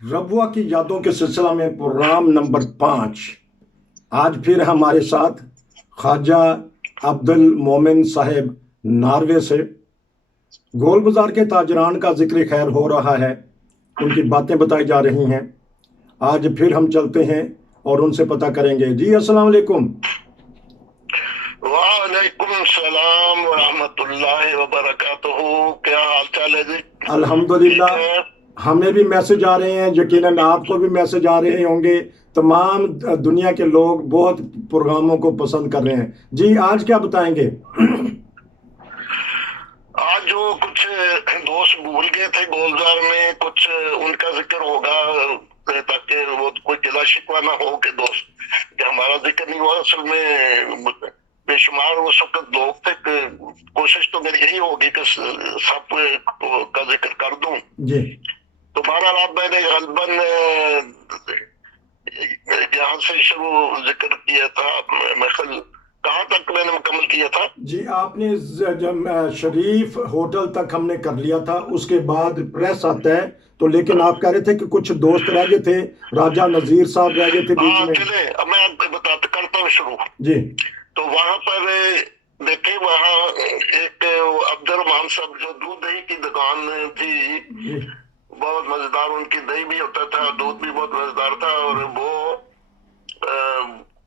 रबुआ की यादों के सिलसिला में प्रोग्राम नंबर 5। आज फिर हमारे साथ ख्वाजा अब्दुल मोमिन साहेब नार्वे से गोल बाजार के ताजरान का जिक्र खैर हो रहा है, उनकी बातें बताई जा रही हैं। आज फिर हम चलते हैं और उनसे पता करेंगे। जी अस्सलाम वालेकुम। वालेकुम सलाम व रहमतुल्लाहि व बरकातुहू। क्या हाल चाल है जी? ठीक अल्हम्दुलिल्लाह, है। हमें भी मैसेज आ रहे हैं, यकीनन आपको भी मैसेज आ रहे होंगे। तमाम दुनिया के लोग बहुत प्रोग्रामों को पसंद कर रहे हैं। जी आज क्या बताएंगे? आज जो कुछ दोस्त भूल गए थे गोलजार में, कुछ उनका जिक्र होगा, ताकि वो कोई गिला शिकवा ना हो कि दोस्त कि हमारा जिक्र नहीं हुआ। असल में बेशुमार उस वक्त लोग थे कि कोशिश तो मेरी यही होगी कि सब का जिक्र कर दूं। जी तो बहरहाल आप मैंने गलबन यहाँ से शुरू जिक्र किया था। मैं कहाँ तक मैंने मुकम्मल किया था? जी आपने जब शरीफ होटल तक हमने कर लिया था, उसके बाद प्रेस आता है तो, लेकिन आप कह रहे थे कि कुछ दोस्त रह गए थे, राजा नजीर साहब रह गए थे बीच हाँ में। चले, अब मैं आपको बताता करता हूँ शुरू। जी तो वहां पर देखे, वहाँ एक अब्दुल साहब जो दूध दही की दुकान थी, जी बहुत मजेदार उनकी दही भी होता था, दूध भी बहुत मजेदार था। और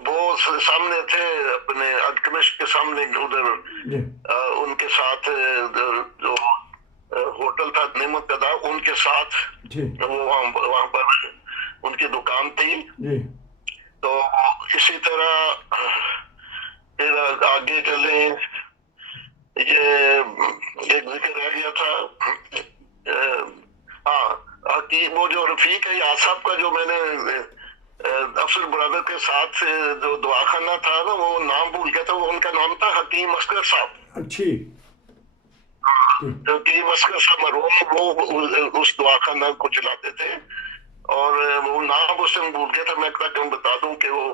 वो सामने थे अपने अल्केमिस्ट के सामने उधर, जी उनके साथ जो होटल था नेमत कदा, उनके साथ जी वो वहां पर उनकी दुकान थी। जी तो इसी तरह फिर आगे चले, ये एक जिक्र रह गया था। हाँ कि वो जो रफीक है याद साहब का, जो मैंने अफसर बरादर के साथ जो दवाखाना था ना, वो नाम भूल गया था। वो उनका नाम था हकीम असगर साहब। अच्छी हकीम असगर साहब मरहूम, वो उस दवाखाना को चलाते थे और वो नाम उससे भूल गया था। मैं बता दूं कि वो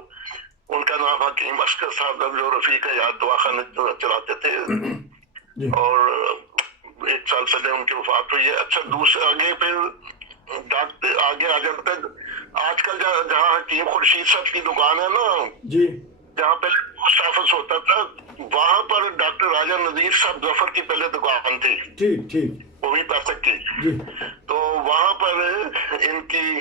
उनका नाम हकीम असगर साहब, जो रफीक है याद दवाखाना चलाते थे। जी और 1 साल पहले उनकी वफात हुई है। अच्छा, दूसरे आगे फिर डॉक्टर आगे आ जाते हैं। आजकल जहाँ हकीम खुर्शीद साहब की दुकान है ना, जी जहाँ पहले पोस्ट ऑफिस होता था, वहां पर डॉक्टर राजा नजीर साहब जफर की पहले दुकान थी, ठीक ठीक वो भी पैतक की। जी तो वहां पर इनकी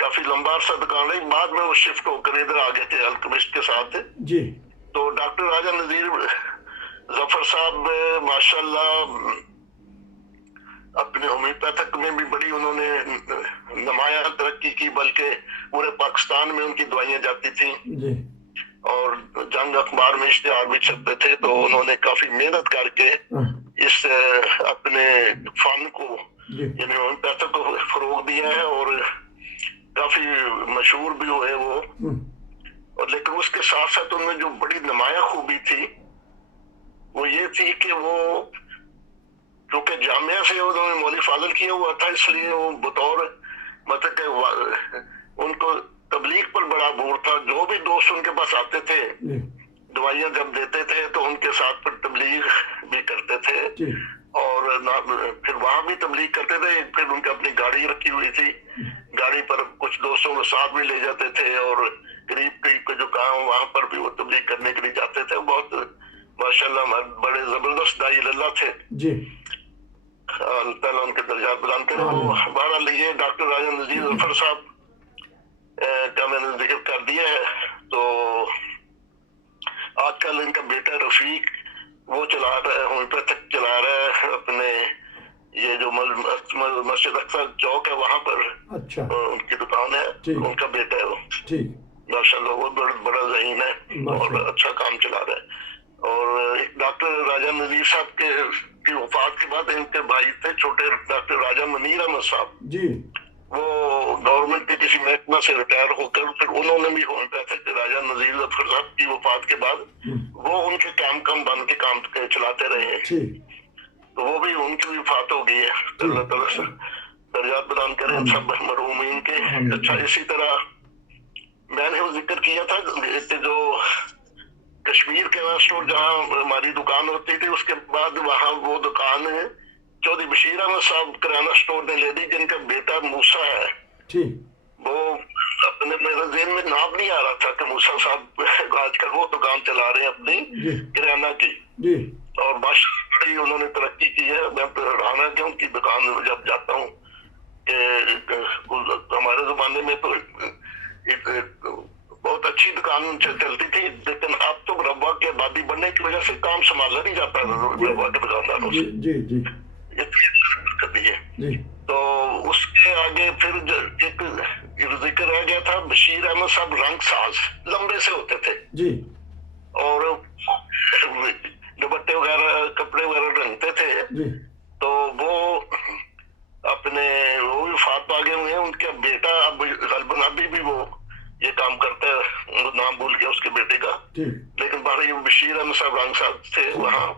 काफी लंबा अरसा दुकान रही। बाद में वो शिफ्ट होकर इधर आ गए थे अल्केमिस्ट के साथ। जी तो डॉक्टर राजा नजीर जफर साहब माशाल्लाह अपने होम्योपैथिक में भी बड़ी उन्होंने नुमाया तरक्की की, बल्कि पूरे पाकिस्तान में उनकी दवाइयां जाती थी जी और जंग अखबार में इश्तिहार भी छपते थे। तो उन्होंने काफी मेहनत करके इस अपने फन को, जी यानी होम्योपैथिक को फरोग दिया है और काफी मशहूर भी हुए वो। और लेकिन उसके साथ साथ उनमें जो बड़ी नुमाया खूबी थी वो ये थी कि वो क्योंकि जामिया से उन्होंने मौलवी फाजिल किया हुआ था, इसलिए वो बतौर मतलब कि उनको तबलीग पर बड़ा बोर था। जो भी दोस्त उनके पास आते थे, दवाइयां जब देते थे तो उनके साथ फिर तबलीग भी करते थे और फिर वहां भी तबलीग करते थे। फिर उनकी अपनी गाड़ी रखी हुई थी, गाड़ी पर कुछ दोस्तों को साथ भी ले जाते थे और करीब करीब के जो काम वहां पर भी वो तबलीग करने के लिए जाते थे। बहुत माशाल्लाह बड़े जबरदस्त दाई अल्लाह थे जी, अल्लाह ताला उनके दर्जात बुलंद करे। वो बहरहाल ये डॉक्टर राजा नजीर जफर साहब का मैंने जिक्र कर दिया है। तो आजकल इनका बेटा रफीक वो चला रहा है, होम्योपैथिक चला रहा है अपने, ये जो मस्जिद अक्सर चौक है वहां पर। अच्छा उनकी दुकान है, उनका बेटा है वो। ठीक, माशाल्लाह वो बड़ा ज़हीन है और अच्छा काम चला रहा है। और एक डॉक्टर राजा नजीर साहब की वफात के बाद इनके भाई थे छोटे डॉक्टर राजा मनीर अहमद साहब जी, वो गवर्नमेंट के किसी महकमा से रिटायर होकर फिर उन्होंने भी होम्योपैथिक राजा नजीर जफर साहब की वफात के बाद वो उनके काम बन के काम चलाते रहे हैं। तो वो भी उनकी भी वफात हो गई है। अल्लाह ताला से दर्जात बुलंद करे इन सब मरहूमीन के। अच्छा, इसी तरह मैंने वो जिक्र किया था जो कश्मीर के स्टोर जहाँ हमारी दुकान होती थी, उसके बाद वहाँ वो दुकान है चौधरी बशीर अहमद साहब किराना स्टोर ने ले ली, जिनका बेटा मूसा है। ٹھیک وہ اپنے میرے ذہن میں نام نہیں آ رہا تھا کہ موسیٰ صاحب آج کل وہ دکان چلا رہے ہیں اپنی جی کریانہ کی، جی اور ماشاءاللہ بڑی انہوں نے ترقی کی ہے. میں تو حیران ہے کہ ان کی دکان میں جب جاتا ہوں کہ ہمارے زمانے میں تو بہت اچھی دکان چلتی تھی، لیکن اب تو ربا کے آبادی بننے کی وجہ سے کام سنبھالا نہیں جاتا ربا کے دکانداروں جی سے. جی جی کبھی ہے. جی تو اس کے آگے پھر ایک ذکر رہ گیا تھا بشیر احمد صاحب رنگ ساز، لمبے سے ہوتے تھے جی اور دوپٹے وغیرہ کپڑے وغیرہ رنگتے تھے. جی تو وہ اپنے وہ بھی وفات پا گئے ہوئے ہیں. ان کا بیٹا اب غالباً ابھی بھی وہ یہ کام کرتا ہے، نام بھول گیا اس کے بیٹے کا، ٹھیک لیکن بہرحال یہ بشیر احمد صاحب رنگ صاحب تھے وہاں.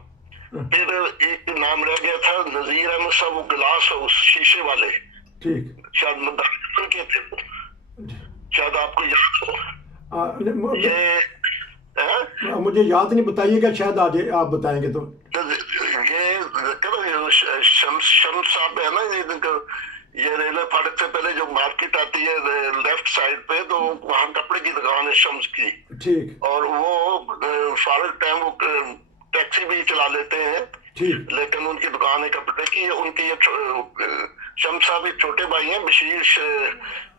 پھر ایک نام رہ گیا تھا نذیر احمد صاحب، وہ گلاس ہاؤس شیشے والے، ٹھیک شاید مدن کے تھے، شاید آپ کو یاد ہو. یہ مجھے یاد نہیں، بتائیے گا شاید آج آپ بتائیں گے تو. یہ شمس صاحب ہے نا، یہ ریلوے پھاٹک سے پہلے جو مارکیٹ آتی ہے لیفٹ سائڈ پہ، تو وہاں کپڑے کی دکان ہے شمس کی. ٹھیک اور وہ فارغ ٹائم وہ ٹیکسی بھی چلا لیتے ہیں، ٹھیک لیکن ان کی دکان ہے کپڑے کی. ان کی شمس صاحب ایک چھوٹے بھائی ہیں، بشیر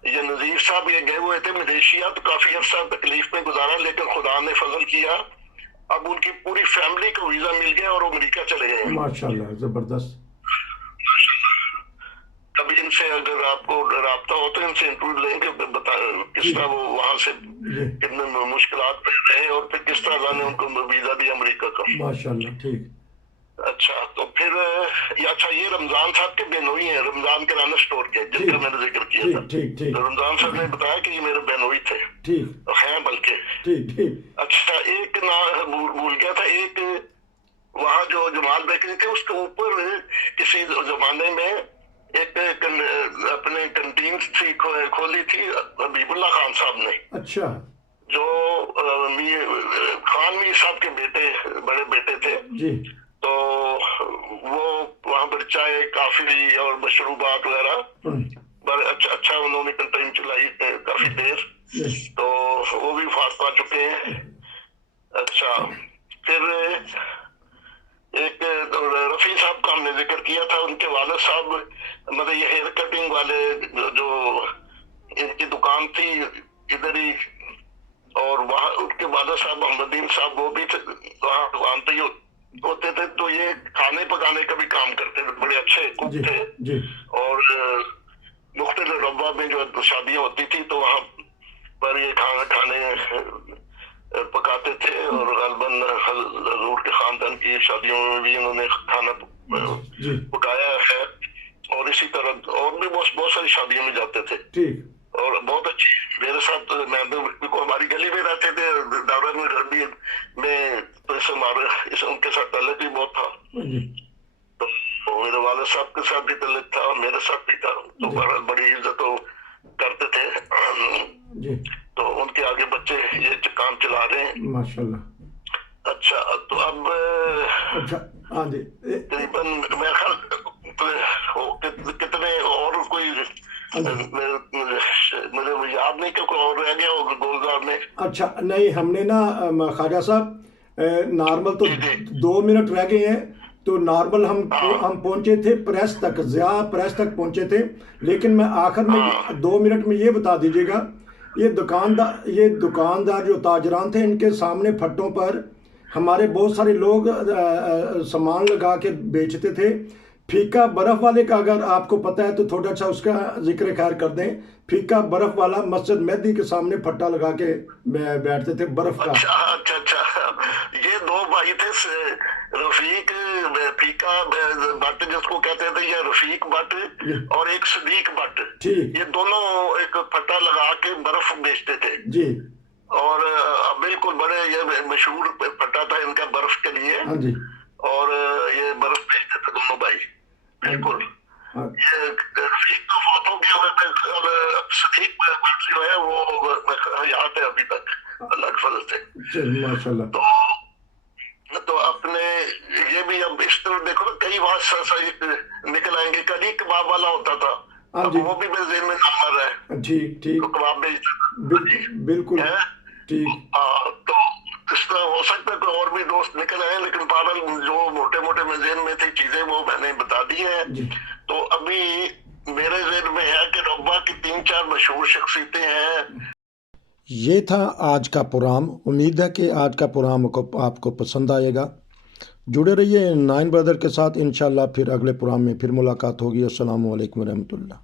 یہ نذیر صاحب یہ گئے ہوئے تھے ملیشیا، تو کافی عرصہ تکلیف میں گزارا، لیکن خدا نے فضل کیا، اب ان کی پوری فیملی کو ویزا مل گیا اور وہ امریکہ چلے گئے ہیں. ماشاءاللہ زبردست. کبھی ان سے اگر آپ کو رابطہ ہو تو ان سے انٹرویو لیں گے، کس طرح وہ وہاں سے جی کتنے مشکلات پہ رہے اور پھر کس طرح اللہ نے ان کو ویزا دیا امریکہ کا. ماشاءاللہ ٹھیک. اچھا تو پھر اچھا یہ رمضان صاحب کے بہنوئی ہیں، رمضان کرانہ اسٹور کے، جن کا میں نے ذکر کیا تھا. ٹھیک ٹھیک تو رمضان صاحب نے بتایا کہ یہ میرے بہنوئی تھے، ٹھیک ہیں بلکہ. ٹھیک ٹھیک اچھا ایک بھول گیا تھا، ایک وہاں جو جمال بیکری تھے اس کے اوپر کسی زمانے میں ایک اپنے کنٹین تھی کھولی تھی حبیب اللہ خان صاحب نے، اچھا جو خان میر صاحب کے بیٹے بڑے بیٹے تھے. جی تو وہ وہاں پر چائے کافی اور مشروبات وغیرہ بڑے اچھا انہوں نے کنٹین چلائی کافی دیر، تو وہ بھی وفات پا چکے ہیں. اچھا پھر ایک رفیع صاحب کا ہم نے ذکر کیا تھا، ان کے والد صاحب مطلب یہ ہیئر کٹنگ والے جو ان کی دکان تھی ادھر ہی، اور وہاں ان کے والد صاحب محمدین صاحب وہ بھی وہاں دکان پہ ہی ہوتے تھے. تو یہ کھانے پکانے کا بھی کام کرتے تھے، بڑے اچھے کوک تھے. جی اور مختلف ربا میں جو شادیاں ہوتی تھی تو وہاں پر یہ کھانے پکاتے تھے، اور غالباً حضور کے خاندان کی شادیوں میں بھی انہوں نے کھانا پکایا ہے. اور اسی طرح اور بھی بہت ساری شادیوں میں جاتے تھے. ٹھیک اور بہت اچھی میرے ساتھ ہماری گلی میں رہتے تھے، دورہ میں گھر بھی میں، تو ان کے ساتھ تعلق بھی بہت تھا. تو میرے والد صاحب کے ساتھ بھی تعلق تھا اور میرے ساتھ بھی تھا، تو بہرحال بڑی عزت کرتے تھے. تو ان کے آگے بچے یہ کام چلا رہے ہیں ماشاءاللہ. اچھا تو اب تقریباً میرے خیال کتنے اور کوئی مجھے یاد نہیں کہ کوئی اور رہ گیا ہوگا گولزار میں. اچھا نہیں، ہم نے نا خواجہ صاحب نارمل تو 2 منٹ رہ گئے ہیں، تو نارمل ہم پہنچے تھے پریس تک، ضیاء پریس تک پہنچے تھے، لیکن میں آخر میں 2 منٹ میں یہ بتا دیجیے گا، یہ دکاندار جو تاجران تھے، ان کے سامنے پھٹوں پر ہمارے بہت سارے لوگ سامان لگا کے بیچتے تھے. پھیکا برف والے کا اگر آپ کو پتہ ہے تو تھوڑا سا اس کا ذکر خیر کر دیں. پھیکا برف والا مسجد مہدی کے سامنے پھٹا لگا کے بیٹھتے تھے برف کا. اچھا یہ 2 بھائی تھے، رفیق پھیکا بٹ جس کو کہتے تھے، یہ رفیق بٹ اور ایک صدیق بٹ، یہ دونوں ایک پھٹا لگا کے برف بیچتے تھے. جی اور بالکل بڑے یہ مشہور پھٹا تھا ان کا برف کے لیے. ہاں جی. اور یہ برف بیچتے تھے دونوں بھائی. بالکل یہ رفیق کا فوت ہو گیا، صدیق بٹ جو ہے وہ یاد ہے ابھی تک اللہ کے فضل سے. ماشاءاللہ. تو اپنے یہ بھی اب اس طرح دیکھو نا، کئی بار نکل آئیں گے. کلی کباب والا ہوتا تھا हाँ अब जी, वो भी मेरे जेहन में नाम आ रहा है, ठीक ठीक, तो कबाब बेचता था जी बिल्कुल है। ठीक। हाँ, तो इस तरह हो सकता है कोई और भी दोस्त निकल आए, लेकिन बहरहाल जो मोटे मोटे मेरे जेहन में थी चीजें वो मैंने बता दी हैं। जी तो अभी मेरे जेहन में है कि रब्बा की 3-4 मशहूर शख्सियतें हैं। ये था आज का प्रोग्राम। उम्मीद है कि आज का प्रोग्राम को आपको पसंद आएगा। जुड़े रहिए नाइन ब्रदर के साथ। इंशाल्लाह फिर अगले प्रोग्राम में फिर मुलाकात होगी। अस्सलामु अलैकुम रहमतुल्लाह।